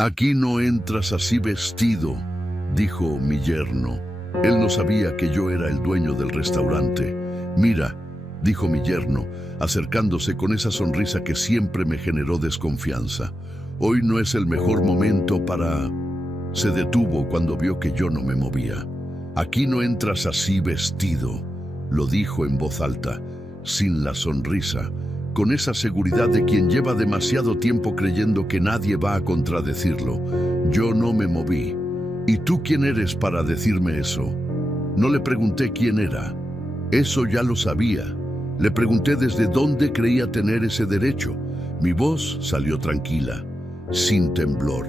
Aquí no entras así vestido, dijo mi yerno. Él no sabía que yo era el dueño del restaurante. Mira, dijo mi yerno, acercándose con esa sonrisa que siempre me generó desconfianza. Hoy no es el mejor momento para... Se detuvo cuando vio que yo no me movía. Aquí no entras así vestido, lo dijo en voz alta, sin la sonrisa, con esa seguridad de quien lleva demasiado tiempo creyendo que nadie va a contradecirlo. Yo no me moví. ¿Y tú quién eres para decirme eso? No le pregunté quién era. Eso ya lo sabía. Le pregunté desde dónde creía tener ese derecho. Mi voz salió tranquila, sin temblor,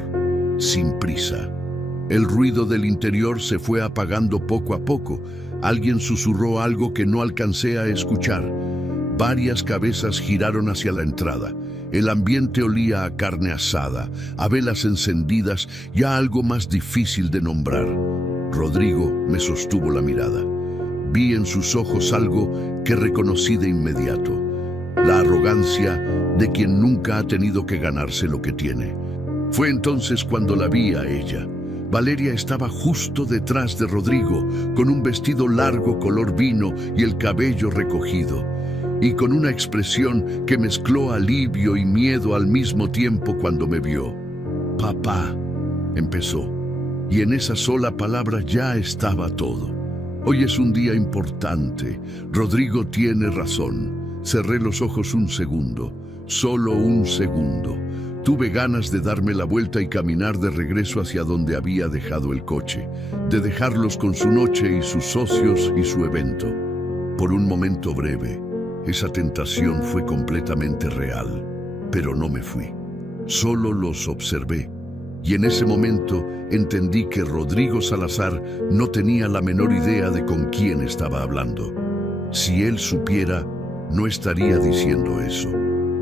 sin prisa. El ruido del interior se fue apagando poco a poco. Alguien susurró algo que no alcancé a escuchar. Varias cabezas giraron hacia la entrada. El ambiente olía a carne asada, a velas encendidas y a algo más difícil de nombrar. Rodrigo me sostuvo la mirada. Vi en sus ojos algo que reconocí de inmediato. La arrogancia de quien nunca ha tenido que ganarse lo que tiene. Fue entonces cuando la vi a ella. Valeria estaba justo detrás de Rodrigo, con un vestido largo color vino y el cabello recogido, y con una expresión que mezcló alivio y miedo al mismo tiempo cuando me vio. «Papá», empezó, y en esa sola palabra ya estaba todo. «Hoy es un día importante. Rodrigo tiene razón». Cerré los ojos un segundo, solo un segundo. Tuve ganas de darme la vuelta y caminar de regreso hacia donde había dejado el coche, de dejarlos con su noche y sus socios y su evento. Por un momento breve, esa tentación fue completamente real, pero no me fui. Solo los observé, y en ese momento entendí que Rodrigo Salazar no tenía la menor idea de con quién estaba hablando. Si él supiera, no estaría diciendo eso.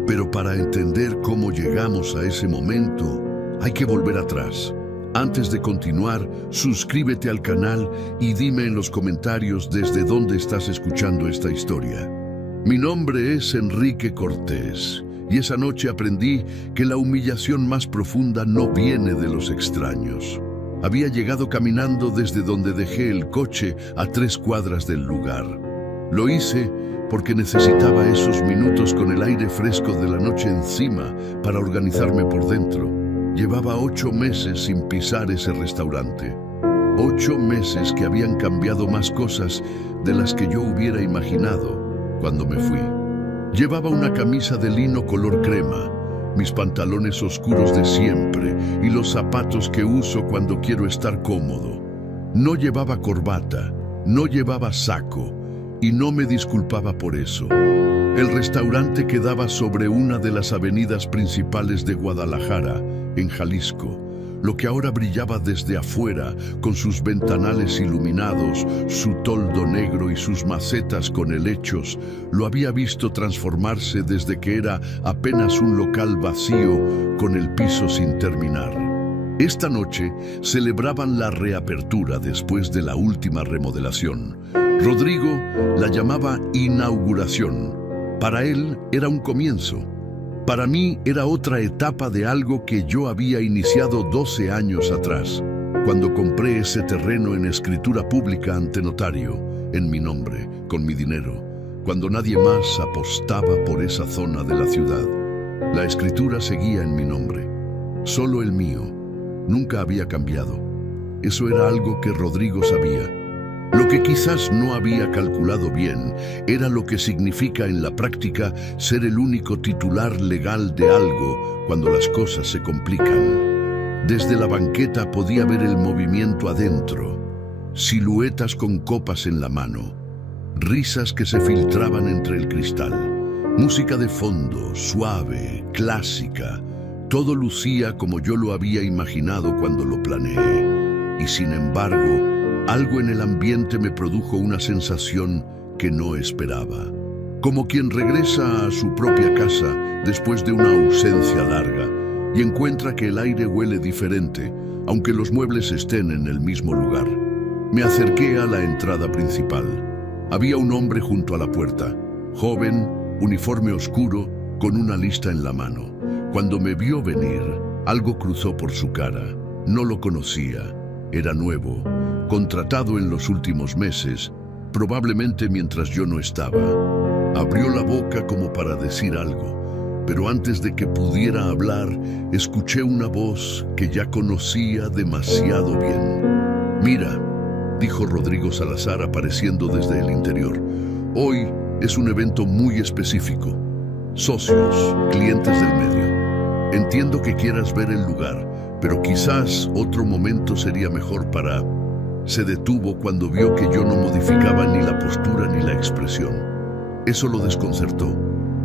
Pero para entender cómo llegamos a ese momento, hay que volver atrás. Antes de continuar, suscríbete al canal y dime en los comentarios desde dónde estás escuchando esta historia. Mi nombre es Enrique Cortés, y esa noche aprendí que la humillación más profunda no viene de los extraños. Había llegado caminando desde donde dejé el coche a 3 cuadras del lugar. Lo hice porque necesitaba esos minutos con el aire fresco de la noche encima para organizarme por dentro. Llevaba 8 meses sin pisar ese restaurante. 8 meses que habían cambiado más cosas de las que yo hubiera imaginado cuando me fui. Llevaba una camisa de lino color crema, mis pantalones oscuros de siempre y los zapatos que uso cuando quiero estar cómodo. No llevaba corbata, no llevaba saco, y no me disculpaba por eso. El restaurante quedaba sobre una de las avenidas principales de Guadalajara, en Jalisco. Lo que ahora brillaba desde afuera, con sus ventanales iluminados, su toldo negro y sus macetas con helechos, lo había visto transformarse desde que era apenas un local vacío con el piso sin terminar. Esta noche celebraban la reapertura después de la última remodelación. Rodrigo la llamaba inauguración. Para él era un comienzo. Para mí era otra etapa de algo que yo había iniciado 12 años atrás, cuando compré ese terreno en escritura pública ante notario, en mi nombre, con mi dinero, cuando nadie más apostaba por esa zona de la ciudad. La escritura seguía en mi nombre, solo el mío. Nunca había cambiado. Eso era algo que Rodrigo sabía. Lo que quizás no había calculado bien era lo que significa en la práctica ser el único titular legal de algo cuando las cosas se complican. Desde la banqueta podía ver el movimiento adentro, siluetas con copas en la mano, risas que se filtraban entre el cristal, música de fondo, suave, clásica. Todo lucía como yo lo había imaginado cuando lo planeé, y sin embargo, algo en el ambiente me produjo una sensación que no esperaba. Como quien regresa a su propia casa después de una ausencia larga y encuentra que el aire huele diferente, aunque los muebles estén en el mismo lugar. Me acerqué a la entrada principal. Había un hombre junto a la puerta, joven, uniforme oscuro, con una lista en la mano. Cuando me vio venir, Algo cruzó por su cara. No lo conocía. Era nuevo, contratado en los últimos meses, probablemente mientras yo no estaba. Abrió la boca como para decir algo, pero antes de que pudiera hablar, escuché una voz que ya conocía demasiado bien. «Mira», dijo Rodrigo Salazar apareciendo desde el interior, «hoy es un evento muy específico. Socios, clientes del medio. Entiendo que quieras ver el lugar, pero quizás otro momento sería mejor para...». Se detuvo cuando vio que yo no modificaba ni la postura ni la expresión. Eso lo desconcertó.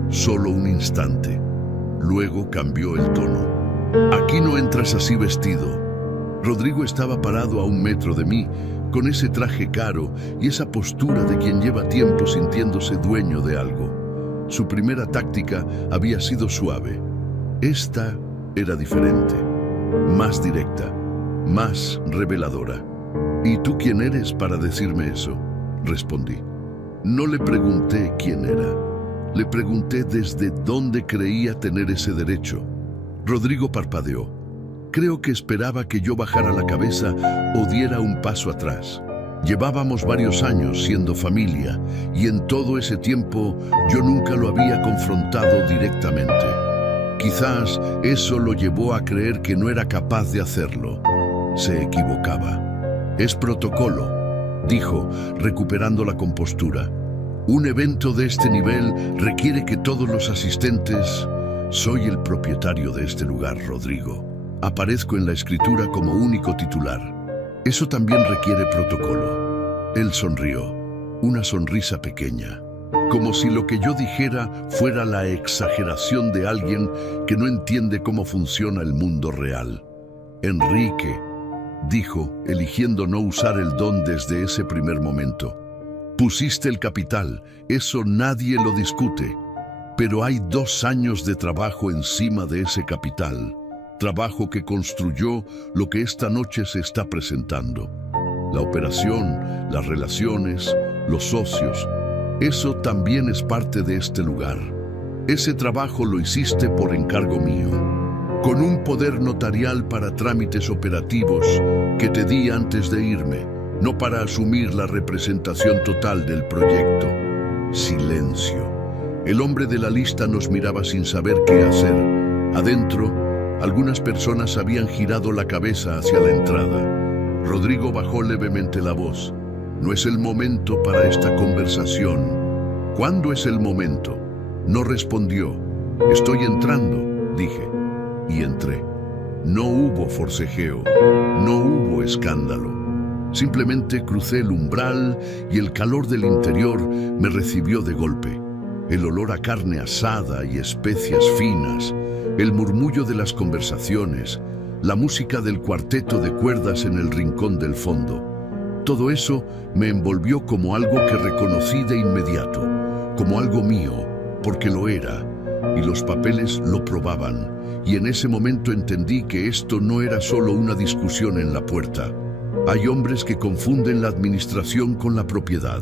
Solo un instante. Luego cambió el tono. «Aquí no entras así vestido». Rodrigo estaba parado a 1 metro de mí, con ese traje caro y esa postura de quien lleva tiempo sintiéndose dueño de algo. Su primera táctica había sido suave. Esta era diferente, más directa, más reveladora. «¿Y tú quién eres para decirme eso?», respondí. No le pregunté quién era. Le pregunté desde dónde creía tener ese derecho. Rodrigo parpadeó. Creo que esperaba que yo bajara la cabeza o diera un paso atrás. Llevábamos varios años siendo familia y en todo ese tiempo yo nunca lo había confrontado directamente. Quizás eso lo llevó a creer que no era capaz de hacerlo. Se equivocaba. «Es protocolo», dijo, recuperando la compostura. «Un evento de este nivel requiere que todos los asistentes...». «Soy el propietario de este lugar, Rodrigo. Aparezco en la escritura como único titular. Eso también requiere protocolo». Él sonrió, una sonrisa pequeña, como si lo que yo dijera fuera la exageración de alguien que no entiende cómo funciona el mundo real. «Enrique», dijo, eligiendo no usar el don desde ese primer momento. «Pusiste el capital, eso nadie lo discute, pero hay 2 años de trabajo encima de ese capital, trabajo que construyó lo que esta noche se está presentando. La operación, las relaciones, los socios, eso también es parte de este lugar. Ese trabajo lo hiciste por encargo mío, con un poder notarial para trámites operativos que te di antes de irme, no para asumir la representación total del proyecto». Silencio. El hombre de la lista nos miraba sin saber qué hacer. Adentro, algunas personas habían girado la cabeza hacia la entrada. Rodrigo bajó levemente la voz. «No es el momento para esta conversación». «¿Cuándo es el momento?». No respondió. «Estoy entrando», dije. Y entré. No hubo forcejeo, no hubo escándalo. Simplemente crucé el umbral y el calor del interior me recibió de golpe. El olor a carne asada y especias finas, el murmullo de las conversaciones, la música del cuarteto de cuerdas en el rincón del fondo. Todo eso me envolvió como algo que reconocí de inmediato, como algo mío, porque lo era, y los papeles lo probaban. Y en ese momento entendí que esto no era solo una discusión en la puerta. Hay hombres que confunden la administración con la propiedad.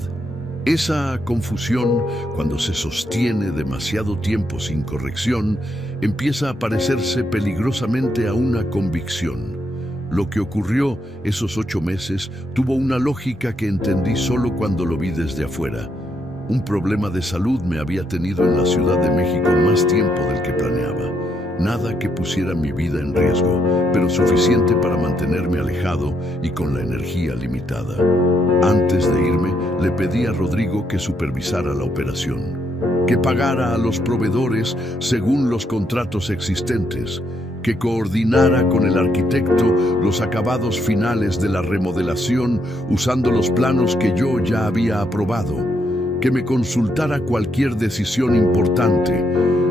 Esa confusión, cuando se sostiene demasiado tiempo sin corrección, empieza a parecerse peligrosamente a una convicción. Lo que ocurrió esos 8 meses tuvo una lógica que entendí solo cuando lo vi desde afuera. Un problema de salud me había tenido en la Ciudad de México más tiempo del que planeaba. Nada que pusiera mi vida en riesgo, pero suficiente para mantenerme alejado y con la energía limitada. Antes de irme, le pedí a Rodrigo que supervisara la operación, que pagara a los proveedores según los contratos existentes, que coordinara con el arquitecto los acabados finales de la remodelación usando los planos que yo ya había aprobado, que me consultara cualquier decisión importante.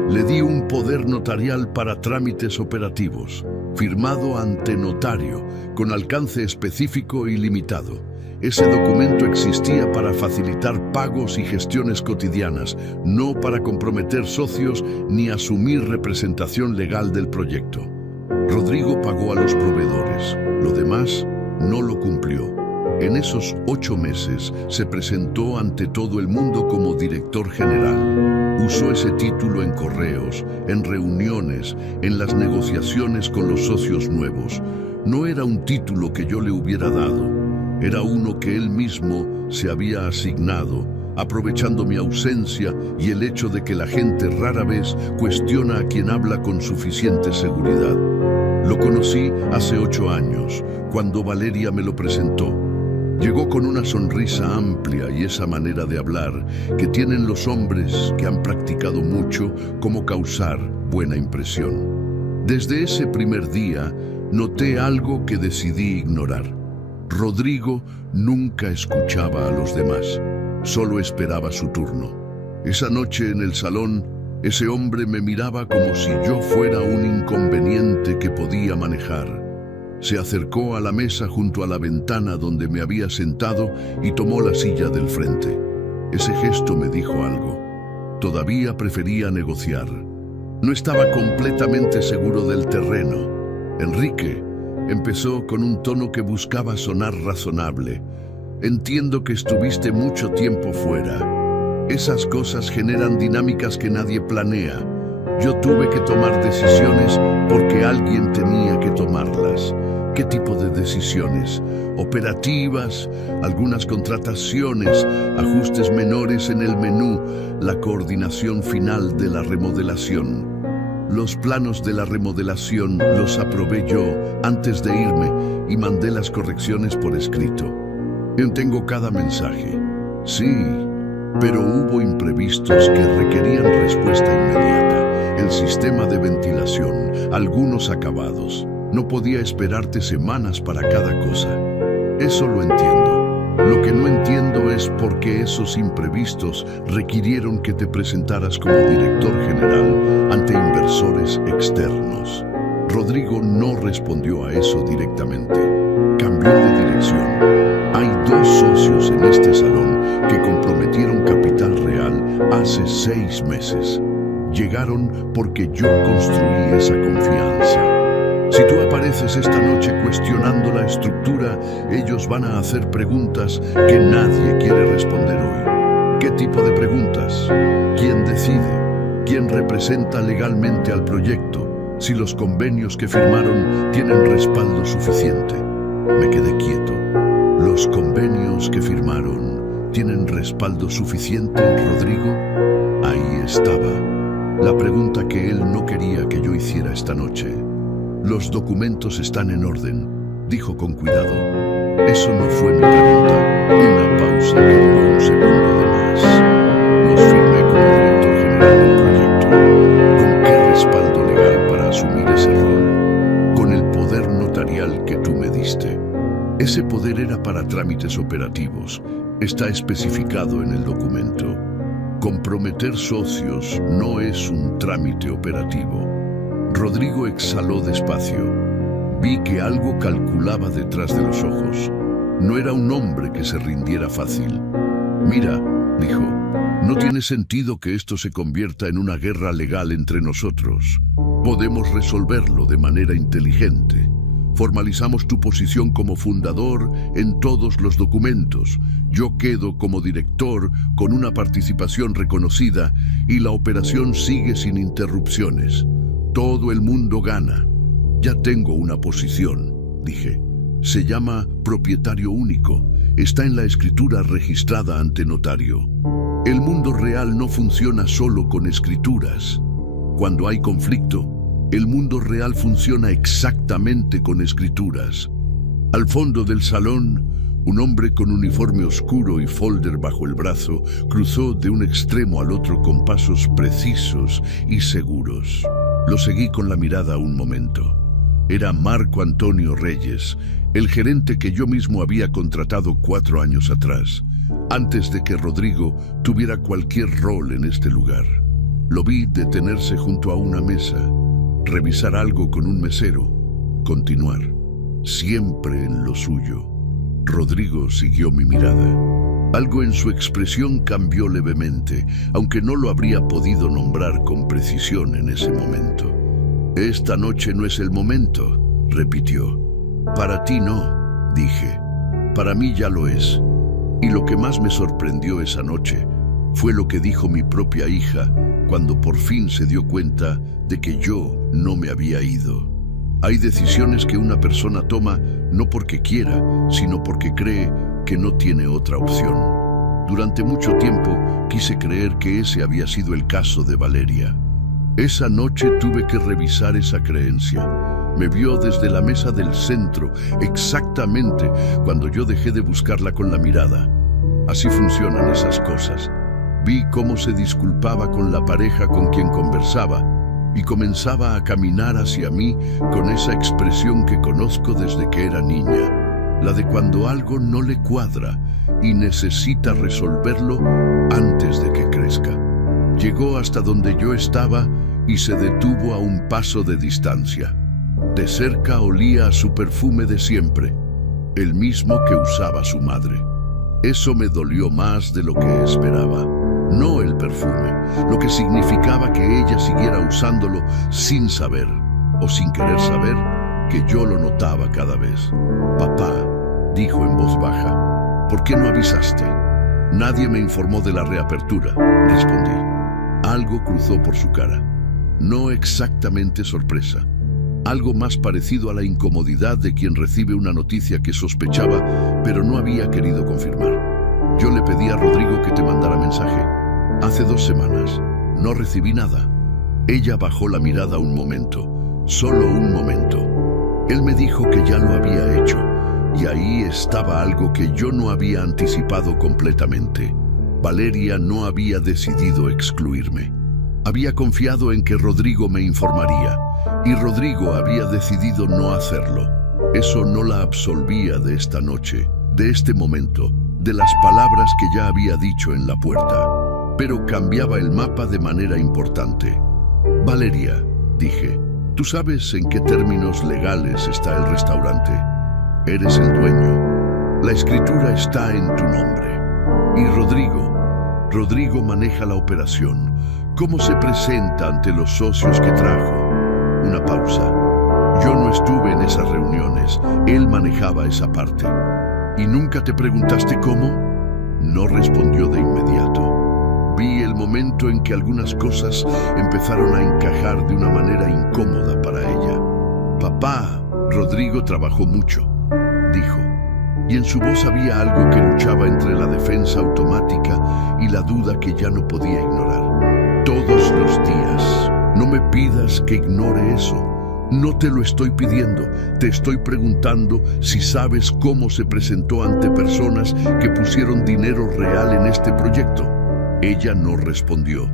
Le di un poder notarial para trámites operativos, firmado ante notario, con alcance específico y limitado. Ese documento existía para facilitar pagos y gestiones cotidianas, no para comprometer socios ni asumir representación legal del proyecto. Rodrigo pagó a los proveedores, lo demás no lo cumplió. En esos 8 meses se presentó ante todo el mundo como director general. Usó ese título en correos, en reuniones, en las negociaciones con los socios nuevos. No era un título que yo le hubiera dado, era uno que él mismo se había asignado, aprovechando mi ausencia y el hecho de que la gente rara vez cuestiona a quien habla con suficiente seguridad. Lo conocí hace 8 años, cuando Valeria me lo presentó. Llegó con una sonrisa amplia y esa manera de hablar que tienen los hombres que han practicado mucho cómo causar buena impresión. Desde ese primer día noté algo que decidí ignorar. Rodrigo nunca escuchaba a los demás, solo esperaba su turno. Esa noche en el salón, ese hombre me miraba como si yo fuera un inconveniente que podía manejar. Se acercó a la mesa junto a la ventana donde me había sentado y tomó la silla del frente. Ese gesto me dijo algo. Todavía prefería negociar. No estaba completamente seguro del terreno. Enrique, empezó con un tono que buscaba sonar razonable. Entiendo que estuviste mucho tiempo fuera. Esas cosas generan dinámicas que nadie planea. Yo tuve que tomar decisiones porque alguien tenía que tomarlas. ¿Qué tipo de decisiones? Operativas, algunas contrataciones, ajustes menores en el menú, la coordinación final de la remodelación. Los planos de la remodelación los aprobé yo antes de irme y mandé las correcciones por escrito. Tengo cada mensaje. Sí, pero hubo imprevistos que requerían respuesta inmediata. El sistema de ventilación, algunos acabados. No podía esperarte semanas para cada cosa. Eso lo entiendo. Lo que no entiendo es por qué esos imprevistos requirieron que te presentaras como director general ante inversores externos. Rodrigo no respondió a eso directamente. Cambió de dirección. Hay 2 socios en este salón que comprometieron capital real hace 6 meses. Llegaron porque yo construí esa confianza. Si tú apareces esta noche cuestionando la estructura, ellos van a hacer preguntas que nadie quiere responder hoy. ¿Qué tipo de preguntas? ¿Quién decide? ¿Quién representa legalmente al proyecto? Si los convenios que firmaron tienen respaldo suficiente. Me quedé quieto. ¿Los convenios que firmaron tienen respaldo suficiente, Rodrigo? Ahí estaba. La pregunta que él no quería que yo hiciera esta noche. Los documentos están en orden, dijo con cuidado. Eso no fue mi pregunta. Una pausa que duró un segundo de más. Los firmé como director general del proyecto. ¿Con qué respaldo legal para asumir ese rol? Con el poder notarial que tú me diste. Ese poder era para trámites operativos. Está especificado en el documento. Comprometer socios no es un trámite operativo. Rodrigo exhaló despacio. Vi que algo calculaba detrás de los ojos. No era un hombre que se rindiera fácil. Mira, dijo, no tiene sentido que esto se convierta en una guerra legal entre nosotros. Podemos resolverlo de manera inteligente. Formalizamos tu posición como fundador en todos los documentos. Yo quedo como director con una participación reconocida y la operación sigue sin interrupciones. Todo el mundo gana. Ya tengo una posición, dije. Se llama propietario único. Está en la escritura registrada ante notario. El mundo real no funciona solo con escrituras. Cuando hay conflicto, el mundo real funciona exactamente con escrituras. Al fondo del salón, un hombre con uniforme oscuro y folder bajo el brazo cruzó de un extremo al otro con pasos precisos y seguros. Lo seguí con la mirada un momento. Era Marco Antonio Reyes, el gerente que yo mismo había contratado 4 años atrás, antes de que Rodrigo tuviera cualquier rol en este lugar. Lo vi detenerse junto a una mesa, revisar algo con un mesero, continuar, siempre en lo suyo. Rodrigo siguió mi mirada. Algo en su expresión cambió levemente, aunque no lo habría podido nombrar con precisión en ese momento. Esta noche no es el momento, repitió. Para ti no, dije. Para mí ya lo es. Y lo que más me sorprendió esa noche Fue lo que dijo mi propia hija cuando por fin se dio cuenta de que yo no me había ido. Hay decisiones que una persona toma no porque quiera, sino porque cree que no tiene otra opción. Durante mucho tiempo quise creer que ese había sido el caso de Valeria. Esa noche tuve que revisar esa creencia. Me vio desde la mesa del centro, exactamente cuando yo dejé de buscarla con la mirada. Así funcionan esas cosas. Vi cómo se disculpaba con la pareja con quien conversaba y comenzaba a caminar hacia mí con esa expresión que conozco desde que era niña, la de cuando algo no le cuadra y necesita resolverlo antes de que crezca. Llegó hasta donde yo estaba y se detuvo a un paso de distancia. De cerca olía a su perfume de siempre, el mismo que usaba su madre. Eso me dolió más de lo que esperaba. No el perfume, lo que significaba que ella siguiera usándolo sin saber, o sin querer saber, que yo lo notaba cada vez. «Papá», dijo en voz baja, «¿por qué no avisaste?» «Nadie me informó de la reapertura», respondí. Algo cruzó por su cara. No exactamente sorpresa. Algo más parecido a la incomodidad de quien recibe una noticia que sospechaba, pero no había querido confirmar. «Yo le pedí a Rodrigo que te mandara mensaje. Hace 2 semanas. No recibí nada». Ella bajó la mirada un momento, solo un momento. Él me dijo que ya lo había hecho, y ahí estaba algo que yo no había anticipado completamente. Valeria no había decidido excluirme. Había confiado en que Rodrigo me informaría, y Rodrigo había decidido no hacerlo. Eso no la absolvía de esta noche, de este momento, de las palabras que ya había dicho en la puerta, pero cambiaba el mapa de manera importante. «Valeria», dije, «¿tú sabes en qué términos legales está el restaurante? Eres el dueño. La escritura está en tu nombre. Y Rodrigo maneja la operación. ¿Cómo se presenta ante los socios que trajo?» Una pausa. «Yo no estuve en esas reuniones. Él manejaba esa parte». «¿Y nunca te preguntaste cómo?» No respondió de inmediato. Vi el momento en que algunas cosas empezaron a encajar de una manera incómoda para ella. «Papá, Rodrigo trabajó mucho», dijo, y en su voz había algo que luchaba entre la defensa automática y la duda que ya no podía ignorar. «Todos los días. No me pidas que ignore eso. No te lo estoy pidiendo, te estoy preguntando si sabes cómo se presentó ante personas que pusieron dinero real en este proyecto». Ella no respondió,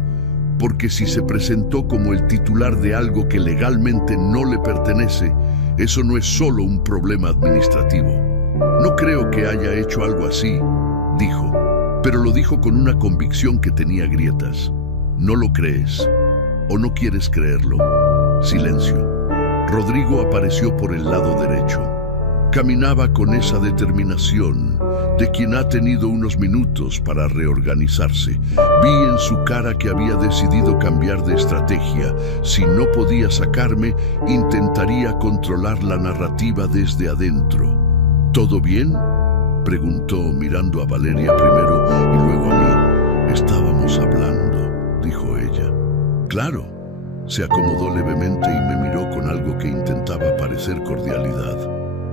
porque si se presentó como el titular de algo que legalmente no le pertenece, eso no es solo un problema administrativo. «No creo que haya hecho algo así», dijo, pero lo dijo con una convicción que tenía grietas. «¿No lo crees? ¿O no quieres creerlo?» Silencio. Rodrigo apareció por el lado derecho. Caminaba con esa determinación de quien ha tenido unos minutos para reorganizarse. Vi en su cara que había decidido cambiar de estrategia. Si no podía sacarme, intentaría controlar la narrativa desde adentro. «¿Todo bien?», preguntó mirando a Valeria primero y luego a mí. «Estábamos hablando», dijo ella. «Claro». Se acomodó levemente y me miró con algo que intentaba parecer cordialidad.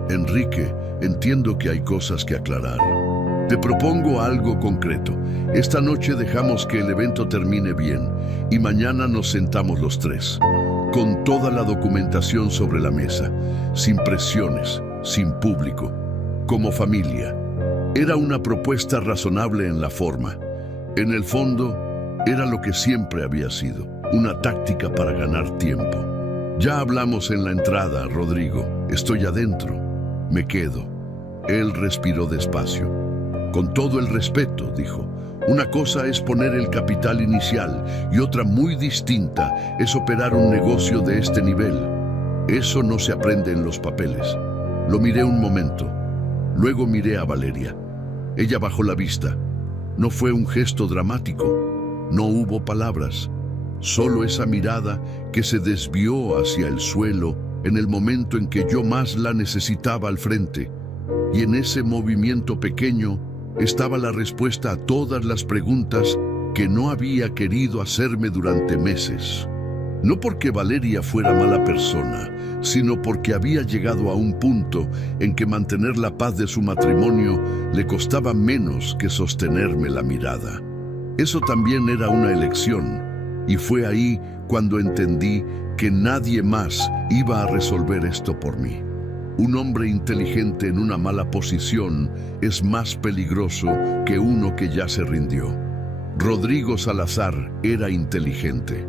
«Enrique, entiendo que hay cosas que aclarar. Te propongo algo concreto. Esta noche dejamos que el evento termine bien y mañana nos sentamos los 3, con toda la documentación sobre la mesa, sin presiones, sin público, como familia». Era una propuesta razonable en la forma. En el fondo, era lo que siempre había sido, una táctica para ganar tiempo. «Ya hablamos en la entrada, Rodrigo. Estoy adentro. Me quedo». Él respiró despacio. «Con todo el respeto», dijo, «una cosa es poner el capital inicial y otra muy distinta es operar un negocio de este nivel. Eso no se aprende en los papeles». Lo miré un momento. Luego miré a Valeria. Ella bajó la vista. No fue un gesto dramático. No hubo palabras. Solo esa mirada que se desvió hacia el suelo en el momento en que yo más la necesitaba al frente. Y en ese movimiento pequeño estaba la respuesta a todas las preguntas que no había querido hacerme durante meses. No porque Valeria fuera mala persona, sino porque había llegado a un punto en que mantener la paz de su matrimonio le costaba menos que sostenerme la mirada. Eso también era una elección, y fue ahí cuando entendí que nadie más iba a resolver esto por mí. Un hombre inteligente en una mala posición es más peligroso que uno que ya se rindió. Rodrigo Salazar era inteligente.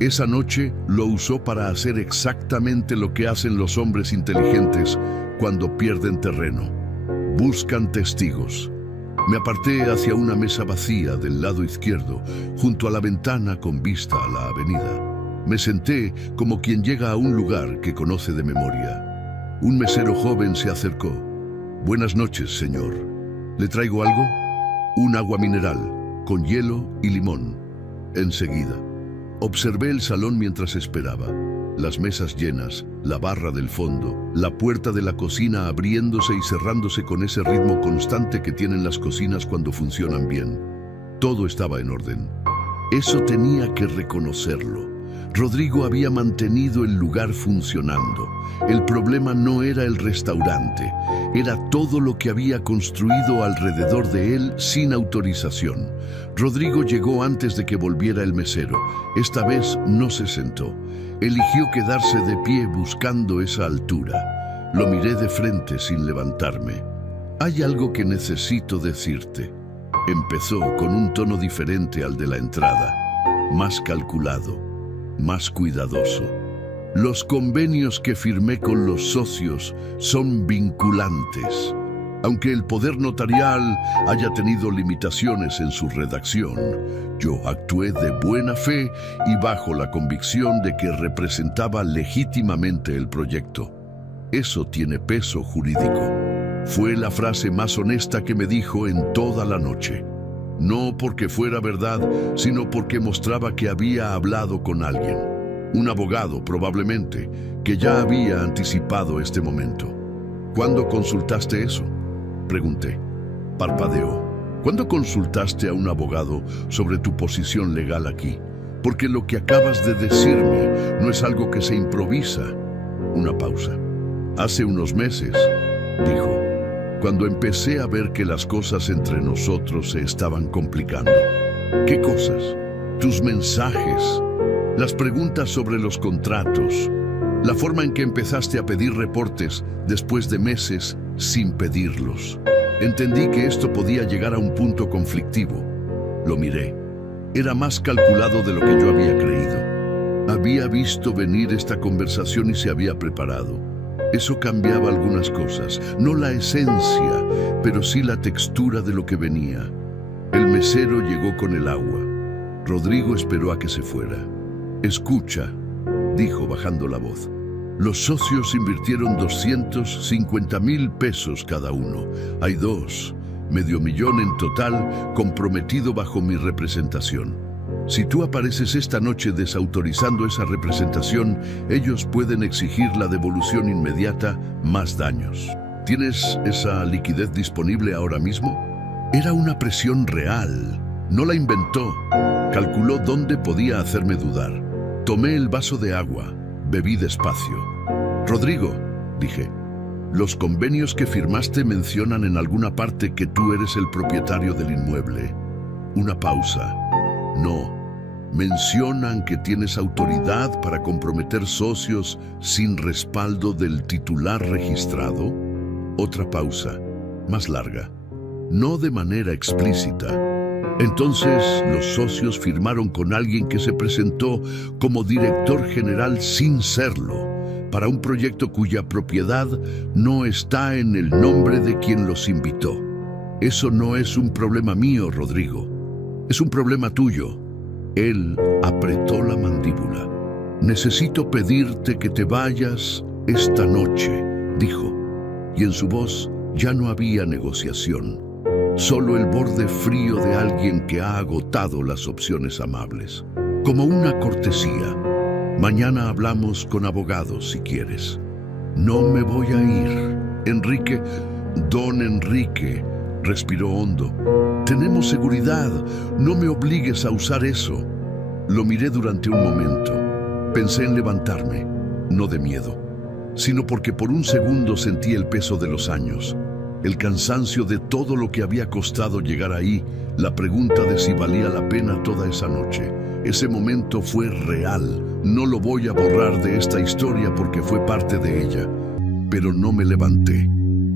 Esa noche lo usó para hacer exactamente lo que hacen los hombres inteligentes cuando pierden terreno. Buscan testigos. Me aparté hacia una mesa vacía del lado izquierdo, junto a la ventana con vista a la avenida. Me senté como quien llega a un lugar que conoce de memoria. Un mesero joven se acercó. «Buenas noches, señor. ¿Le traigo algo?» «Un agua mineral, con hielo y limón». Enseguida. Observé el salón mientras esperaba. Las mesas llenas, la barra del fondo, la puerta de la cocina abriéndose y cerrándose con ese ritmo constante que tienen las cocinas cuando funcionan bien. Todo estaba en orden. Eso tenía que reconocerlo. Rodrigo había mantenido el lugar funcionando. El problema no era el restaurante, era todo lo que había construido alrededor de él sin autorización. Rodrigo llegó antes de que volviera el mesero. Esta vez no se sentó. Eligió quedarse de pie buscando esa altura. Lo miré de frente sin levantarme. «Hay algo que necesito decirte». Empezó con un tono diferente al de la entrada, más calculado, más cuidadoso. Los convenios que firmé con los socios son vinculantes. Aunque el poder notarial haya tenido limitaciones en su redacción, yo actué de buena fe y bajo la convicción de que representaba legítimamente el proyecto. Eso tiene peso jurídico. Fue la frase más honesta que me dijo en toda la noche. No porque fuera verdad, sino porque mostraba que había hablado con alguien. Un abogado, probablemente, que ya había anticipado este momento. ¿Cuándo consultaste eso?, pregunté. Parpadeó. ¿Cuándo consultaste a un abogado sobre tu posición legal aquí? Porque lo que acabas de decirme no es algo que se improvisa. Una pausa. Hace unos meses, dijo, cuando empecé a ver que las cosas entre nosotros se estaban complicando. ¿Qué cosas? Tus mensajes, las preguntas sobre los contratos, la forma en que empezaste a pedir reportes después de meses sin pedirlos. Entendí que esto podía llegar a un punto conflictivo. Lo miré. Era más calculado de lo que yo había creído. Había visto venir esta conversación y se había preparado. Eso cambiaba algunas cosas, no la esencia, pero sí la textura de lo que venía. El mesero llegó con el agua. Rodrigo esperó a que se fuera. «Escucha», dijo bajando la voz. Los socios invirtieron 250,000 pesos cada uno. Hay dos, $500,000 en total, comprometido bajo mi representación. Si tú apareces esta noche desautorizando esa representación, ellos pueden exigir la devolución inmediata más daños. ¿Tienes esa liquidez disponible ahora mismo? Era una presión real. No la inventó. Calculó dónde podía hacerme dudar. Tomé el vaso de agua. Bebí despacio. «Rodrigo», dije, «los convenios que firmaste mencionan en alguna parte que tú eres el propietario del inmueble». Una pausa. «No. Mencionan que tienes autoridad para comprometer socios sin respaldo del titular registrado». Otra pausa, más larga. «No de manera explícita». Entonces los socios firmaron con alguien que se presentó como director general sin serlo, para un proyecto cuya propiedad no está en el nombre de quien los invitó. Eso no es un problema mío, Rodrigo. Es un problema tuyo. Él apretó la mandíbula. «Necesito pedirte que te vayas esta noche», dijo, y en su voz ya no había negociación. Solo el borde frío de alguien que ha agotado las opciones amables. Como una cortesía. «Mañana hablamos con abogados si quieres». «No me voy a ir, Enrique». «Don Enrique», respiró hondo. Tenemos seguridad. No me obligues a usar eso. Lo miré durante un momento. Pensé en levantarme, no de miedo, sino porque por un segundo sentí el peso de los años, el cansancio de todo lo que había costado llegar ahí, la pregunta de si valía la pena toda esa noche. Ese momento fue real. No lo voy a borrar de esta historia porque fue parte de ella. Pero no me levanté.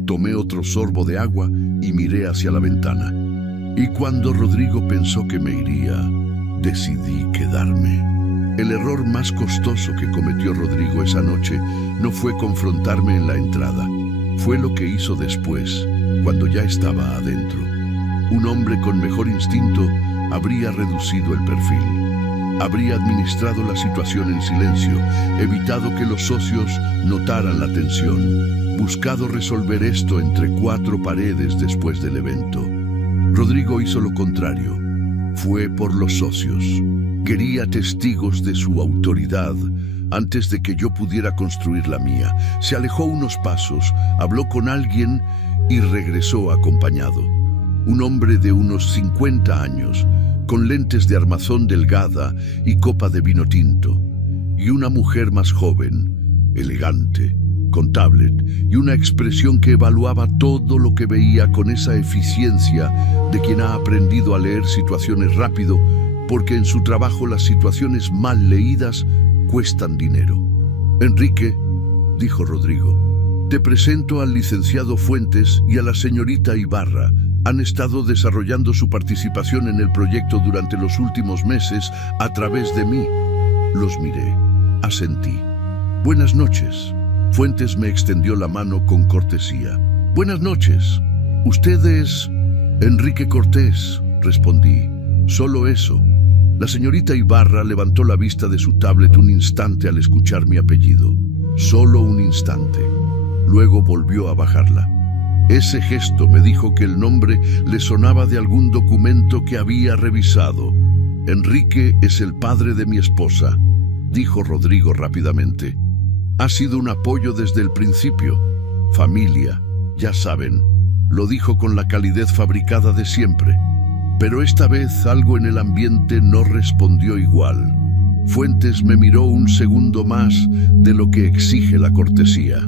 Tomé otro sorbo de agua y miré hacia la ventana. Y cuando Rodrigo pensó que me iría, decidí quedarme. El error más costoso que cometió Rodrigo esa noche no fue confrontarme en la entrada. Fue lo que hizo después, cuando ya estaba adentro. Un hombre con mejor instinto habría reducido el perfil. Habría administrado la situación en silencio, evitado que los socios notaran la tensión, buscado resolver esto entre cuatro paredes después del evento. Rodrigo hizo lo contrario. Fue por los socios. Quería testigos de su autoridad antes de que yo pudiera construir la mía. Se alejó unos pasos, habló con alguien y regresó acompañado. Un hombre de unos 50 años, con lentes de armazón delgada y copa de vino tinto, y una mujer más joven, elegante, con tablet y una expresión que evaluaba todo lo que veía con esa eficiencia de quien ha aprendido a leer situaciones rápido, porque en su trabajo las situaciones mal leídas cuestan dinero. Enrique, dijo Rodrigo, te presento al licenciado Fuentes y a la señorita Ibarra. Han estado desarrollando su participación en el proyecto durante los últimos meses a través de mí. Los miré, asentí. Buenas noches. Fuentes me extendió la mano con cortesía. Buenas noches. Usted es Enrique Cortés, respondí. Solo eso. La señorita Ibarra levantó la vista de su tablet un instante al escuchar mi apellido. Solo un instante. Luego volvió a bajarla. Ese gesto me dijo que el nombre le sonaba de algún documento que había revisado. Enrique es el padre de mi esposa, dijo Rodrigo rápidamente. Ha sido un apoyo desde el principio. Familia, ya saben, lo dijo con la calidez fabricada de siempre. Pero esta vez algo en el ambiente no respondió igual. Fuentes me miró un segundo más de lo que exige la cortesía.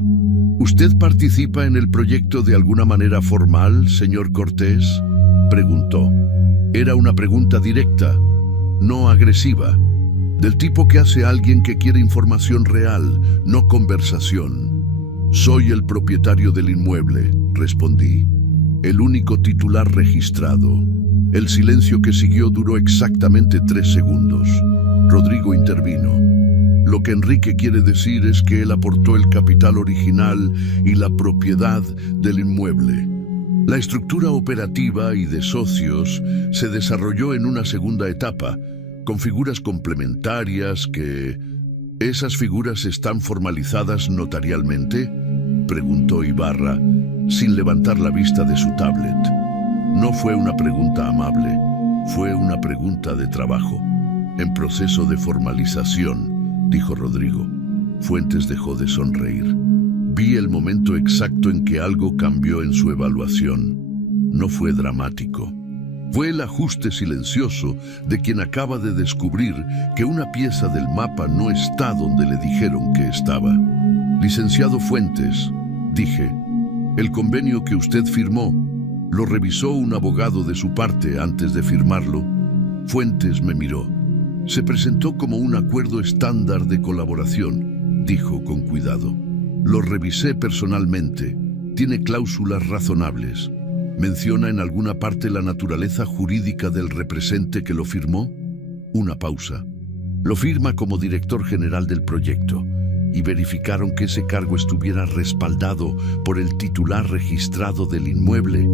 ¿Usted participa en el proyecto de alguna manera formal, señor Cortés?, preguntó. Era una pregunta directa, no agresiva, del tipo que hace alguien que quiere información real, no conversación. Soy el propietario del inmueble, respondí, el único titular registrado. El silencio que siguió duró exactamente 3 segundos. Rodrigo intervino. Lo que Enrique quiere decir es que él aportó el capital original y la propiedad del inmueble. La estructura operativa y de socios se desarrolló en una segunda etapa, con figuras complementarias que... ¿Esas figuras están formalizadas notarialmente?, preguntó Ibarra, sin levantar la vista de su tablet. No fue una pregunta amable, fue una pregunta de trabajo. En proceso de formalización, dijo Rodrigo. Fuentes dejó de sonreír. Vi el momento exacto en que algo cambió en su evaluación. No fue dramático. Fue el ajuste silencioso de quien acaba de descubrir que una pieza del mapa no está donde le dijeron que estaba. Licenciado Fuentes, dije, el convenio que usted firmó, ¿lo revisó un abogado de su parte antes de firmarlo? Fuentes me miró. Se presentó como un acuerdo estándar de colaboración, dijo con cuidado. Lo revisé personalmente. Tiene cláusulas razonables. ¿Menciona en alguna parte la naturaleza jurídica del represente que lo firmó? Una pausa. Lo firma como director general del proyecto y verificaron que ese cargo estuviera respaldado por el titular registrado del inmueble.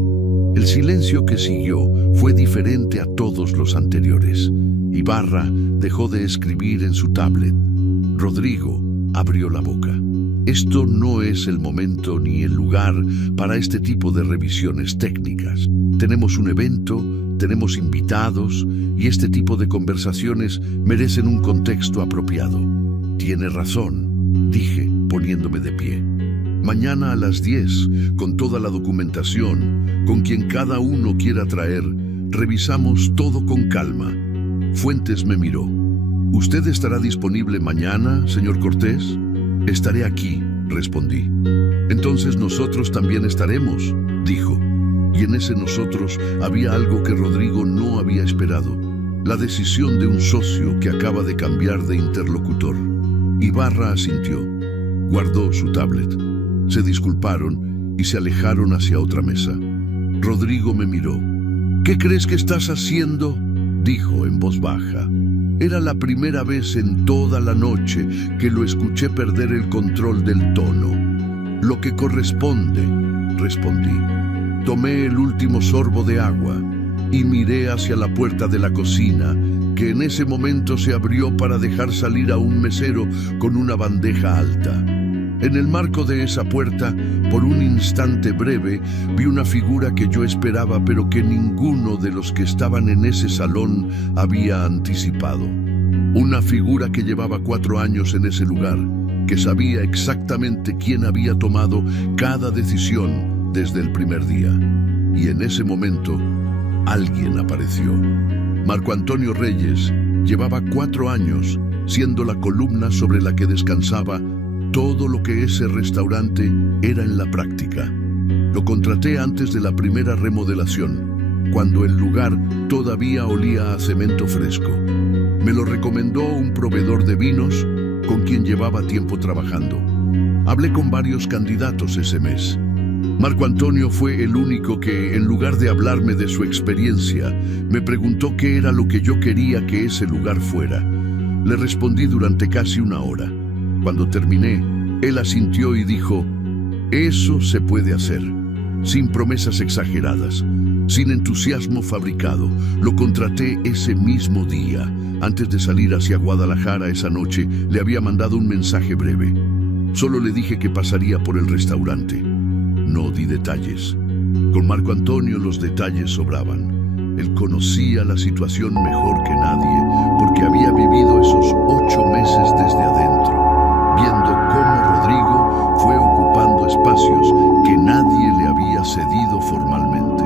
El silencio que siguió fue diferente a todos los anteriores. Ibarra dejó de escribir en su tablet. Rodrigo abrió la boca. Esto no es el momento ni el lugar para este tipo de revisiones técnicas. Tenemos un evento, tenemos invitados y este tipo de conversaciones merecen un contexto apropiado. Tiene razón, dije, poniéndome de pie. Mañana a las 10, con toda la documentación, con quien cada uno quiera traer, Revisamos todo con calma. Fuentes me miró. ¿Usted estará disponible mañana, señor Cortés? Estaré aquí, respondí. Entonces nosotros también estaremos, dijo. Y en ese nosotros había algo que Rodrigo no había esperado. La decisión de un socio que acaba de cambiar de interlocutor. Ibarra asintió. Guardó su tablet. Se disculparon y se alejaron hacia otra mesa. Rodrigo me miró. ¿Qué crees que estás haciendo?, dijo en voz baja. Era la primera vez en toda la noche que lo escuché perder el control del tono. Lo que corresponde, respondí. Tomé el último sorbo de agua y miré hacia la puerta de la cocina, que en ese momento se abrió para dejar salir a un mesero con una bandeja alta. En el marco de esa puerta, por un instante breve, vi una figura que yo esperaba, pero que ninguno de los que estaban en ese salón había anticipado. Una figura que llevaba 4 años en ese lugar, que sabía exactamente quién había tomado cada decisión desde el primer día. Y en ese momento, alguien apareció. Marco Antonio Reyes llevaba 4 años siendo la columna sobre la que descansaba todo lo que ese restaurante era en la práctica. Lo contraté antes de la primera remodelación, cuando el lugar todavía olía a cemento fresco. Me lo recomendó un proveedor de vinos con quien llevaba tiempo trabajando. Hablé con varios candidatos ese mes. Marco Antonio fue el único que, en lugar de hablarme de su experiencia, me preguntó qué era lo que yo quería que ese lugar fuera. Le respondí durante casi 1 hora. Cuando terminé, él asintió y dijo: eso se puede hacer, sin promesas exageradas, sin entusiasmo fabricado. Lo contraté ese mismo día. Antes de salir hacia Guadalajara esa noche, le había mandado un mensaje breve. Solo le dije que pasaría por el restaurante. No di detalles. Con Marco Antonio los detalles sobraban. Él conocía la situación mejor que nadie, porque había vivido esos 8 meses desde adentro, viendo cómo Rodrigo fue ocupando espacios que nadie le había cedido formalmente.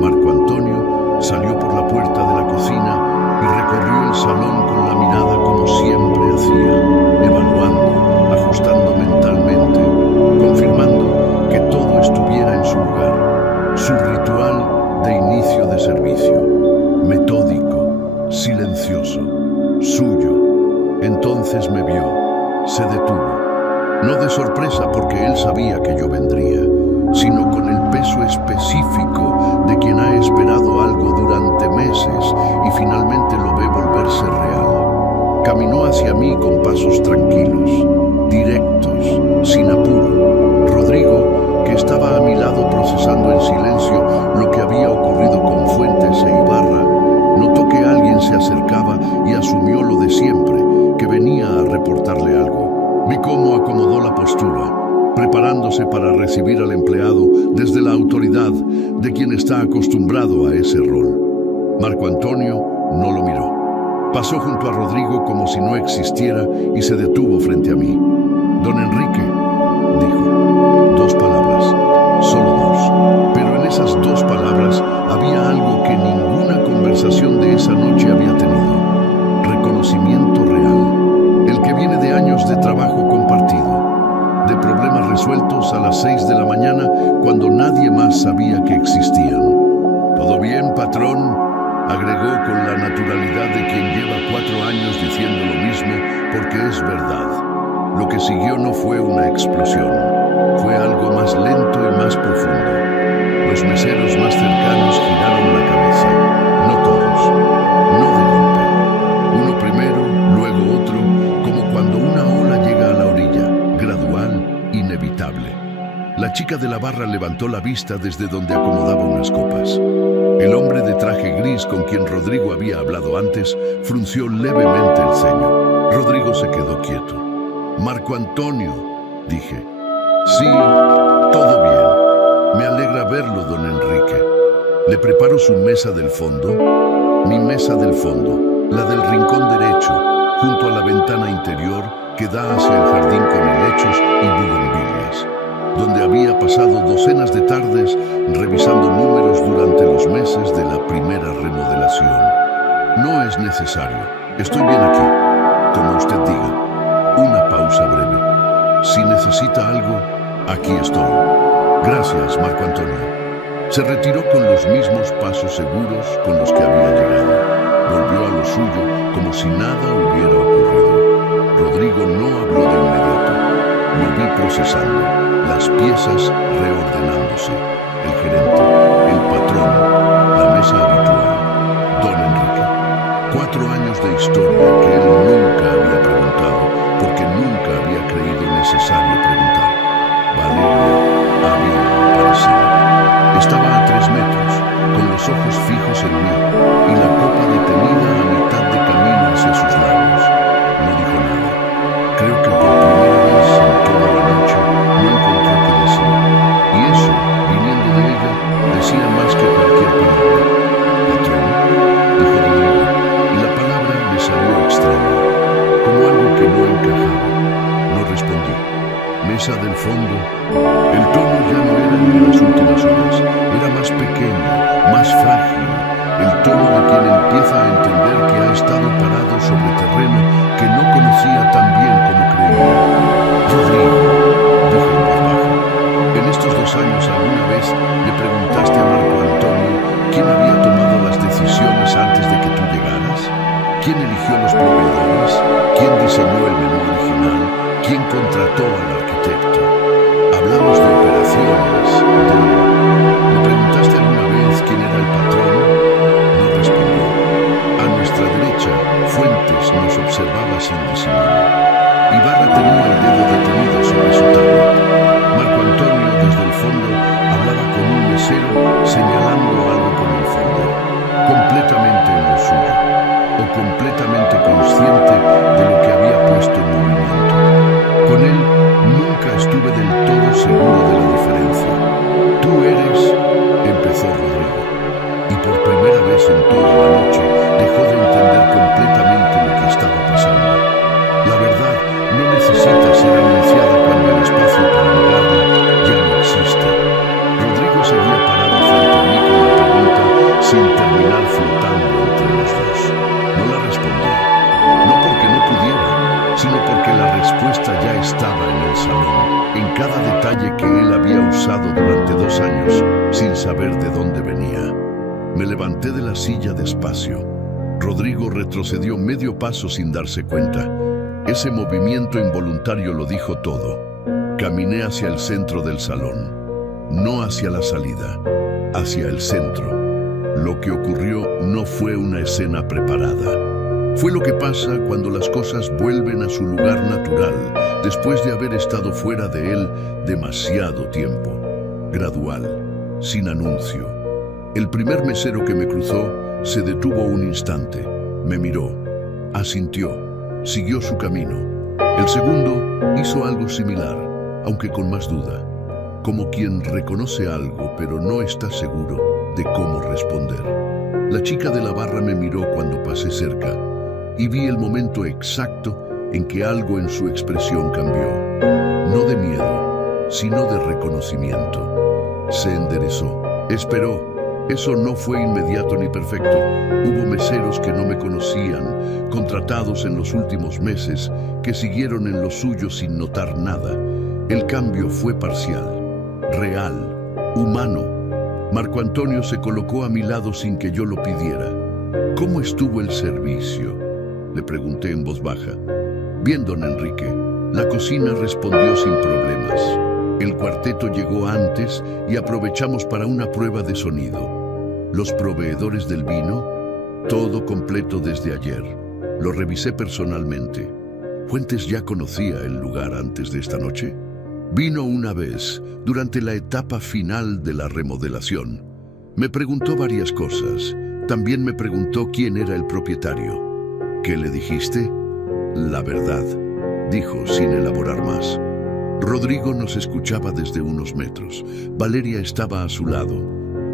Marco Antonio salió por la puerta de la cocina y recorrió el salón con la mirada como siempre hacía, evaluando, ajustando mentalmente, confirmando que todo estuviera en su lugar. Su ritual de inicio de servicio, metódico, silencioso, suyo. Entonces me vio. Se detuvo, no de sorpresa porque él sabía que yo vendría, sino con el peso específico de quien ha esperado algo durante meses y finalmente lo ve volverse real. Caminó hacia mí con pasos tranquilos, directos, sin apuro. Rodrigo, que estaba a mi lado procesando en silencio lo que había ocurrido con Fuentes e Ibarra, notó que alguien se acercaba y asumió lo de siempre, que venía a reportarle algo. Vi cómo acomodó la postura, preparándose para recibir al empleado desde la autoridad de quien está acostumbrado a ese rol. Marco Antonio no lo miró. Pasó junto a Rodrigo como si no existiera y se detuvo frente a mí. Don Enrique, dijo. 2 palabras, solo 2. Pero en esas 2 palabras había algo que ninguna conversación de esa noche había tenido. Reconocimiento real, el que viene de años de trabajo compartido, de problemas resueltos a las 6 de la mañana cuando nadie más sabía que existían. ¿Todo bien, patrón?, agregó con la naturalidad de quien lleva 4 años diciendo lo mismo, porque es verdad. Lo que siguió no fue una explosión, fue algo más lento y más profundo. Los meseros más cercanos giraron la cabeza, no todos, no de golpe. Uno primero, luego otro, como cuando una ola llega a la orilla, gradual, inevitable. La chica de la barra levantó la vista desde donde acomodaba unas copas. El hombre de traje gris con quien Rodrigo había hablado antes frunció levemente el ceño. Rodrigo se quedó quieto. Marco Antonio, dije. Sí, todo bien. Me alegra verlo, don Enrique. Le preparo su mesa del fondo. Mi mesa del fondo, la del rincón derecho, junto a la ventana interior que da hacia el jardín con helechos y bugambilias, donde había pasado docenas de tardes revisando números juntos durante los meses de la primera remodelación. No es necesario. Estoy bien aquí. Como usted diga. Una pausa breve. Si necesita algo, aquí estoy. Gracias, Marco Antonio. Se retiró con los mismos pasos seguros con los que había llegado. Volvió a lo suyo como si nada hubiera ocurrido. Rodrigo no habló de inmediato. Lo vi procesando, las piezas reordenándose. El gerente, el patrón, la mesa habitual. Don Enrique. 4 años de historia que él nunca había preguntado, porque nunca había creído necesario preguntar. Valeria había aparecido. Estaba a 3 metros, con los ojos fijos en mí, y la copa detenida a mitad de camino hacia sus labios. No dijo nada. Creo que por primera vez en toda la noche no encontró qué decir. Y eso, viniendo de ella, decía más que cualquier palabra. Patrón, dijo Rodrigo, y la palabra le salió extraña, como algo que no encajaba. No respondí. Mesa del fondo. El tono ya no era el de las últimas horas. Era más pequeño, más frágil. El tono de quien empieza a entender que ha estado parado sobre terreno que no conocía tan bien como creía. Rodrigo, dijo en voz baja, en estos 2 años alguna vez le preguntaste a Marco Antonio quién había tomado las decisiones antes de que tú llegaras. ¿Quién eligió los proveedores? ¿Quién diseñó el menú original? ¿Quién contrató al arquitecto? Hablamos de operaciones, ¿Le preguntaste alguna vez quién era el patrón? No respondió. A nuestra derecha, Fuentes nos observaba sin disimulo. Ibarra tenía el dedo detenido sobre su tablet. Marco Antonio, desde el fondo, hablaba con un mesero señalando algo con el folder, completamente en lo suyo, o completamente consciente de lo que había puesto en movimiento. Con él nunca estuve del todo seguro de la diferencia. Tú eres, empezó Rodrigo, y por primera vez en toda la noche dejó de entender completamente lo que estaba pasando. La verdad no necesita ser anunciada cuando el espacio para negarla ya no existe. Rodrigo seguía parado frente a mí con la pregunta sin terminar flotando entre los dos. No la respondí, no porque no pudiera, sino porque la respuesta ya estaba en el salón, en cada detalle que él había usado durante 2 años, sin saber de dónde venía. Me levanté de la silla despacio. Rodrigo retrocedió medio paso sin darse cuenta. Ese movimiento involuntario lo dijo todo. Caminé hacia el centro del salón, no hacia la salida, hacia el centro. Lo que ocurrió no fue una escena preparada. Fue lo que pasa cuando las cosas vuelven a su lugar natural, después de haber estado fuera de él demasiado tiempo. Gradual, sin anuncio. El primer mesero que me cruzó se detuvo un instante, me miró, asintió, siguió su camino. El segundo hizo algo similar, aunque con más duda, como quien reconoce algo pero no está seguro de cómo responder. La chica de la barra me miró cuando pasé cerca, y vi el momento exacto en que algo en su expresión cambió. No de miedo, sino de reconocimiento. Se enderezó, esperó. Eso no fue inmediato ni perfecto. Hubo meseros que no me conocían, contratados en los últimos meses, que siguieron en lo suyo sin notar nada. El cambio fue parcial, real, humano. Marco Antonio se colocó a mi lado sin que yo lo pidiera. ¿Cómo estuvo el servicio?, le pregunté en voz baja. Bien, don Enrique. La cocina respondió sin problemas. El cuarteto llegó antes y aprovechamos para una prueba de sonido. Los proveedores del vino, todo completo desde ayer. Lo revisé personalmente. ¿Fuentes ya conocía el lugar antes de esta noche? Vino una vez, durante la etapa final de la remodelación. Me preguntó varias cosas. También me preguntó quién era el propietario. ¿Qué le dijiste? La verdad, dijo sin elaborar más. Rodrigo nos escuchaba desde unos metros. Valeria estaba a su lado.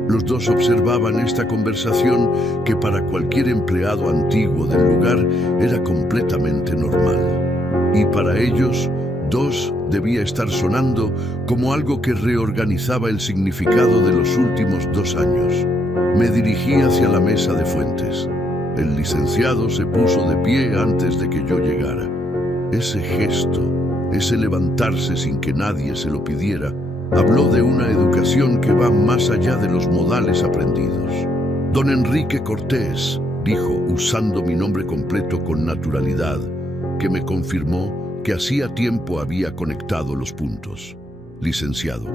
Los dos observaban esta conversación que para cualquier empleado antiguo del lugar era completamente normal. Y para ellos, 2 debía estar sonando como algo que reorganizaba el significado de los últimos 2 años. Me dirigí hacia la mesa de Fuentes. El licenciado se puso de pie antes de que yo llegara. Ese gesto, ese levantarse sin que nadie se lo pidiera, habló de una educación que va más allá de los modales aprendidos. Don Enrique Cortés, dijo, usando mi nombre completo con naturalidad, que me confirmó que hacía tiempo había conectado los puntos. Licenciado,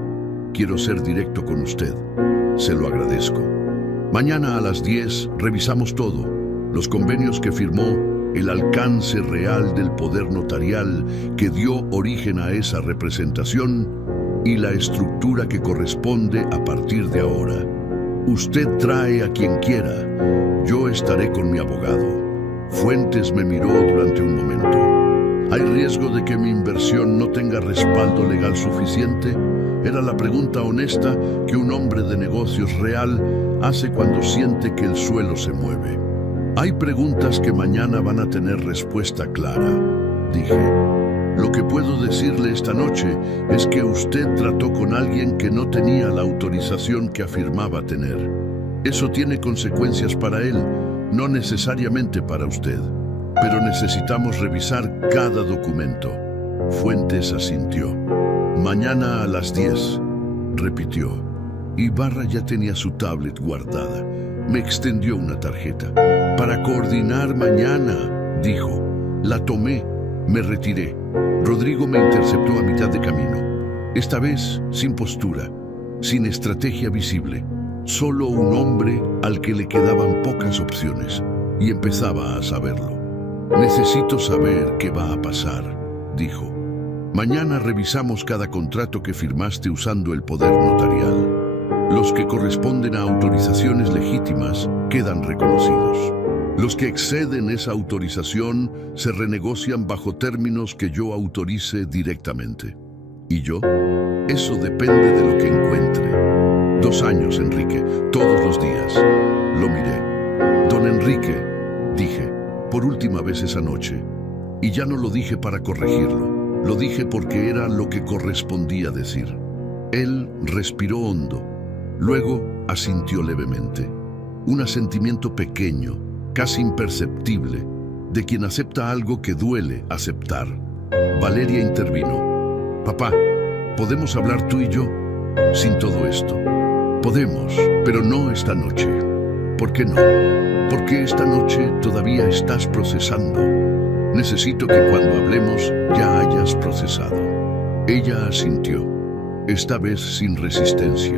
quiero ser directo con usted. Se lo agradezco. Mañana a las 10 revisamos todo, los convenios que firmó, el alcance real del poder notarial que dio origen a esa representación y la estructura que corresponde a partir de ahora. Usted trae a quien quiera, yo estaré con mi abogado. Fuentes me miró durante un momento. ¿Hay riesgo de que mi inversión no tenga respaldo legal suficiente? Era la pregunta honesta que un hombre de negocios real hace cuando siente que el suelo se mueve. Hay preguntas que mañana van a tener respuesta clara, dije. Lo que puedo decirle esta noche es que usted trató con alguien que no tenía la autorización que afirmaba tener. Eso tiene consecuencias para él, no necesariamente para usted. Pero necesitamos revisar cada documento. Fuentes asintió. Mañana a las 10, repitió. Ibarra ya tenía su tablet guardada. Me extendió una tarjeta. Para coordinar mañana, dijo. La tomé, me retiré. Rodrigo me interceptó a mitad de camino. Esta vez sin postura, sin estrategia visible. Solo un hombre al que le quedaban pocas opciones. Y empezaba a saberlo. Necesito saber qué va a pasar, dijo. Mañana revisamos cada contrato que firmaste usando el poder notarial. Los que corresponden a autorizaciones legítimas quedan reconocidos. Los que exceden esa autorización se renegocian bajo términos que yo autorice directamente. ¿Y yo? Eso depende de lo que encuentre. 2 años, Enrique, todos los días. Lo miré. Don Enrique, dije, por última vez esa noche. Y ya no lo dije para corregirlo. Lo dije porque era lo que correspondía decir. Él respiró hondo. Luego asintió levemente. Un asentimiento pequeño, casi imperceptible, de quien acepta algo que duele aceptar. Valeria intervino. Papá, ¿podemos hablar tú y yo? Sin todo esto. Podemos, pero no esta noche. ¿Por qué no? Porque esta noche todavía estás procesando. Necesito que cuando hablemos ya hayas procesado. Ella asintió, esta vez sin resistencia.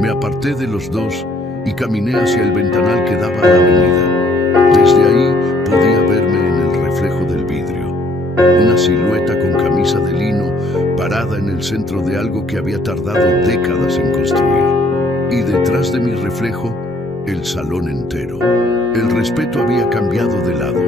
Me aparté de los dos y caminé hacia el ventanal que daba a la avenida. Desde ahí podía verme en el reflejo del vidrio. Una silueta con camisa de lino parada en el centro de algo que había tardado décadas en construir. Y detrás de mi reflejo, el salón entero. El respeto había cambiado de lado.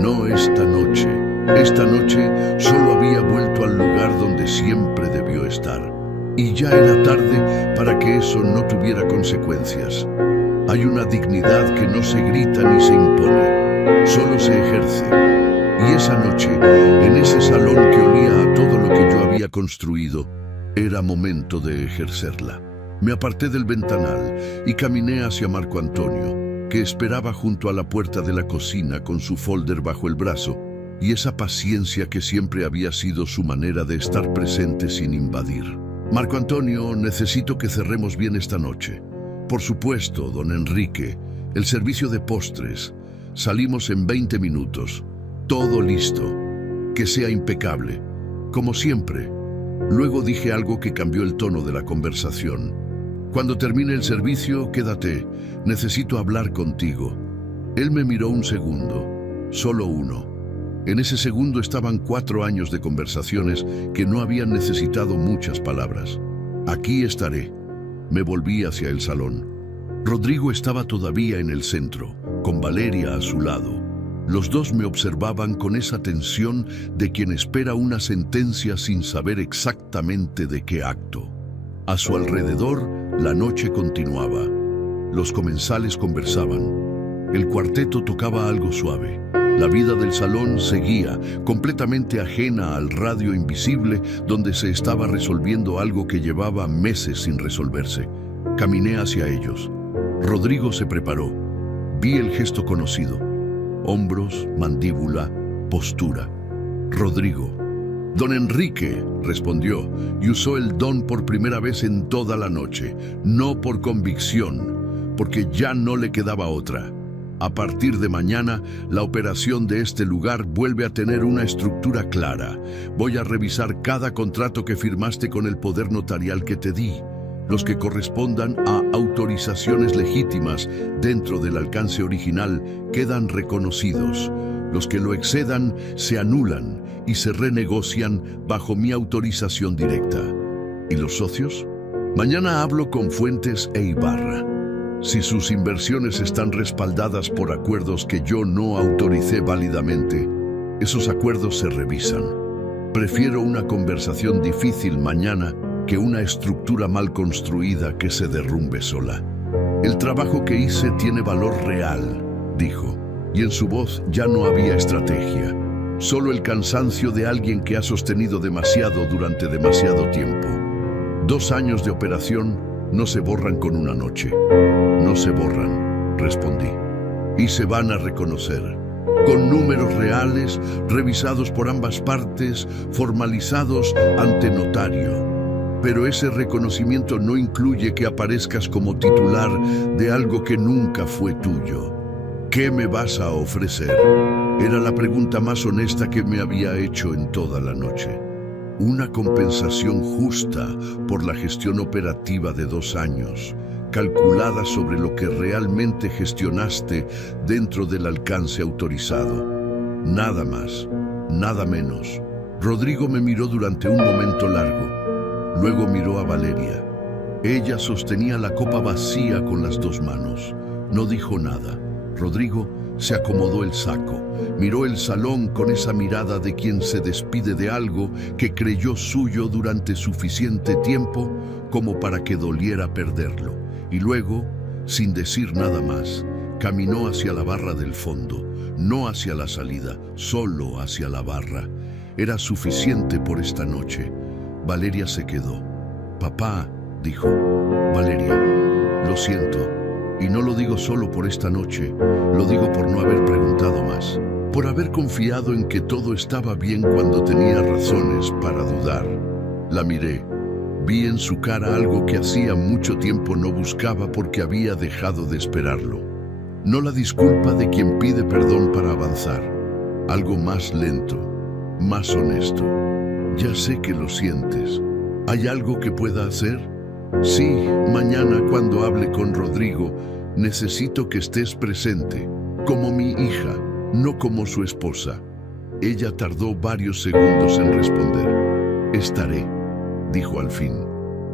No esta noche. Esta noche solo había vuelto al lugar donde siempre debió estar. Y ya era tarde para que eso no tuviera consecuencias. Hay una dignidad que no se grita ni se impone, solo se ejerce. Y esa noche, en ese salón que olía a todo lo que yo había construido, era momento de ejercerla. Me aparté del ventanal y caminé hacia Marco Antonio, que esperaba junto a la puerta de la cocina con su folder bajo el brazo y esa paciencia que siempre había sido su manera de estar presente sin invadir. Marco Antonio, necesito que cerremos bien esta noche. Por supuesto, don Enrique, el servicio de postres. Salimos en 20 minutos. Todo listo. Que sea impecable. Como siempre. Luego dije algo que cambió el tono de la conversación. Cuando termine el servicio, quédate. Necesito hablar contigo. Él me miró un segundo. Solo uno. En ese segundo estaban 4 años de conversaciones que no habían necesitado muchas palabras. Aquí estaré. Me volví hacia el salón. Rodrigo estaba todavía en el centro, con Valeria a su lado. Los dos me observaban con esa tensión de quien espera una sentencia sin saber exactamente de qué acto. A su alrededor, la noche continuaba. Los comensales conversaban. El cuarteto tocaba algo suave. La vida del salón seguía, completamente ajena al radio invisible donde se estaba resolviendo algo que llevaba meses sin resolverse. Caminé hacia ellos. Rodrigo se preparó. Vi el gesto conocido. Hombros, mandíbula, postura. Rodrigo. Don Enrique, respondió, y usó el don por primera vez en toda la noche, no por convicción, porque ya no le quedaba otra. A partir de mañana, la operación de este lugar vuelve a tener una estructura clara. Voy a revisar cada contrato que firmaste con el poder notarial que te di. Los que correspondan a autorizaciones legítimas dentro del alcance original quedan reconocidos. Los que lo excedan se anulan y se renegocian bajo mi autorización directa. ¿Y los socios? Mañana hablo con Fuentes e Ibarra. Si sus inversiones están respaldadas por acuerdos que yo no autoricé válidamente, esos acuerdos se revisan. Prefiero una conversación difícil mañana que una estructura mal construida que se derrumbe sola. El trabajo que hice tiene valor real, dijo, y en su voz ya no había estrategia, solo el cansancio de alguien que ha sostenido demasiado durante demasiado tiempo. 2 años de operación no se borran con una noche. No se borran, respondí, y se van a reconocer, con números reales, revisados por ambas partes, formalizados ante notario. Pero ese reconocimiento no incluye que aparezcas como titular de algo que nunca fue tuyo. ¿Qué me vas a ofrecer? Era la pregunta más honesta que me había hecho en toda la noche. Una compensación justa por la gestión operativa de 2 años, calculada sobre lo que realmente gestionaste dentro del alcance autorizado. Nada más, nada menos. Rodrigo me miró durante un momento largo. Luego miró a Valeria. Ella sostenía la copa vacía con las 2 manos. No dijo nada. Rodrigo se acomodó el saco. Miró el salón con esa mirada de quien se despide de algo que creyó suyo durante suficiente tiempo como para que doliera perderlo. Y luego, sin decir nada más, caminó hacia la barra del fondo, no hacia la salida, solo hacia la barra. Era suficiente por esta noche. Valeria se quedó. Papá, dijo. Valeria, lo siento. Y no lo digo solo por esta noche, lo digo por no haber preguntado más, por haber confiado en que todo estaba bien cuando tenía razones para dudar. La miré. Vi en su cara algo que hacía mucho tiempo no buscaba porque había dejado de esperarlo. No la disculpa de quien pide perdón para avanzar. Algo más lento, más honesto. Ya sé que lo sientes. ¿Hay algo que pueda hacer? Sí, mañana cuando hable con Rodrigo, necesito que estés presente, como mi hija, no como su esposa. Ella tardó varios segundos en responder. Estaré, dijo al fin.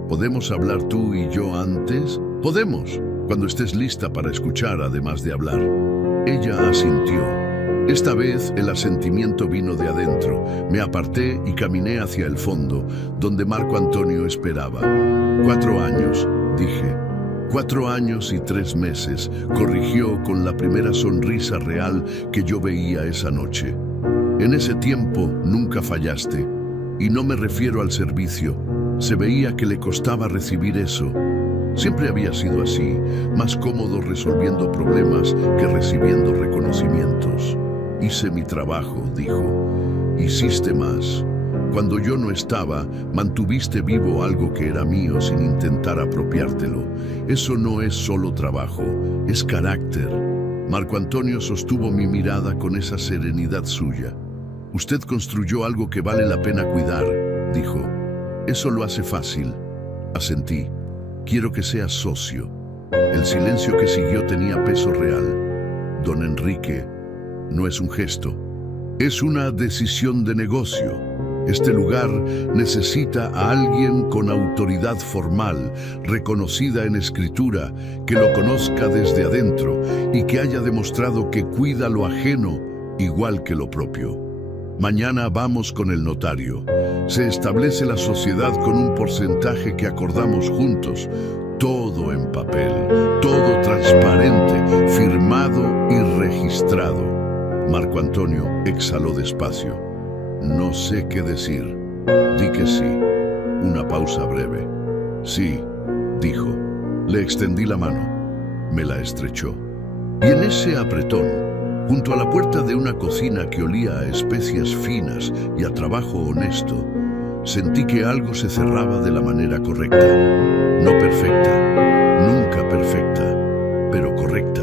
¿Podemos hablar tú y yo antes? Podemos, cuando estés lista para escuchar además de hablar. Ella asintió. Esta vez el asentimiento vino de adentro. Me aparté y caminé hacia el fondo, donde Marco Antonio esperaba. 4 años, dije. 4 años y 3 meses, corrigió con la primera sonrisa real que yo veía esa noche. En ese tiempo nunca fallaste, y no me refiero al servicio. Se veía que le costaba recibir eso. Siempre había sido así, más cómodo resolviendo problemas que recibiendo reconocimientos. Hice mi trabajo, dijo. Hiciste más. Cuando yo no estaba, mantuviste vivo algo que era mío sin intentar apropiártelo. Eso no es solo trabajo, es carácter. Marco Antonio sostuvo mi mirada con esa serenidad suya. Usted construyó algo que vale la pena cuidar, dijo. Eso lo hace fácil. Asentí. Quiero que seas socio. El silencio que siguió tenía peso real. Don Enrique, no es un gesto. Es una decisión de negocio. Este lugar necesita a alguien con autoridad formal, reconocida en escritura, que lo conozca desde adentro y que haya demostrado que cuida lo ajeno igual que lo propio. Mañana vamos con el notario. Se establece la sociedad con un porcentaje que acordamos juntos. Todo en papel, todo transparente, firmado y registrado. Marco Antonio exhaló despacio. No sé qué decir. Di que sí. Una pausa breve. Sí, dijo. Le extendí la mano. Me la estrechó. Y en ese apretón, junto a la puerta de una cocina que olía a especias finas y a trabajo honesto, sentí que algo se cerraba de la manera correcta. No perfecta, nunca perfecta, pero correcta.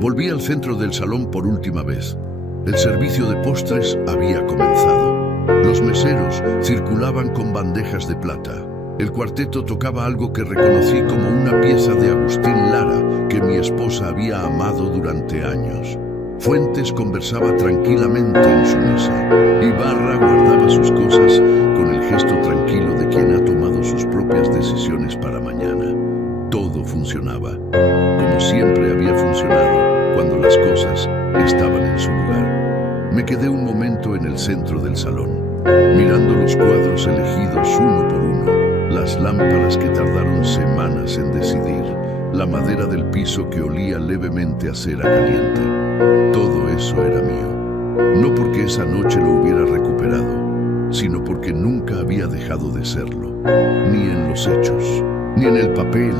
Volví al centro del salón por última vez. El servicio de postres había comenzado. Los meseros circulaban con bandejas de plata. El cuarteto tocaba algo que reconocí como una pieza de Agustín Lara que mi esposa había amado durante años. Fuentes conversaba tranquilamente en su mesa. Ibarra guardaba sus cosas con el gesto tranquilo de quien ha tomado sus propias decisiones para mañana. Todo funcionaba, como siempre había funcionado cuando las cosas estaban en su lugar. Me quedé un momento en el centro del salón, mirando los cuadros elegidos uno por uno, las lámparas que tardaron semanas en decidir, la madera del piso que olía levemente a cera caliente. Todo eso era mío, no porque esa noche lo hubiera recuperado, sino porque nunca había dejado de serlo, ni en los hechos, ni en el papel.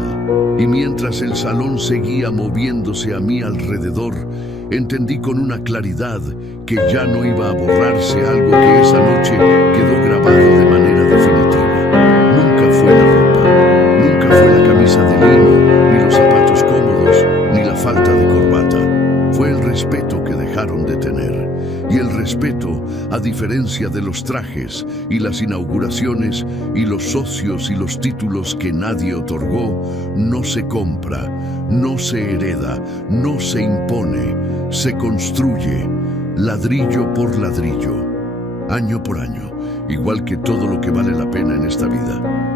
Y mientras el salón seguía moviéndose a mi alrededor, entendí con una claridad que ya no iba a borrarse algo que esa noche quedó grabado de manera definitiva. Nunca fue la ropa, nunca fue la camisa de lino, ni los zapatos cómodos, ni la falta de corbata. Fue el respeto que dejaron de tener. Y el respeto, a diferencia de los trajes y las inauguraciones y los socios y los títulos que nadie otorgó, no se compra, no se hereda, no se impone, se construye, ladrillo por ladrillo, año por año, igual que todo lo que vale la pena en esta vida.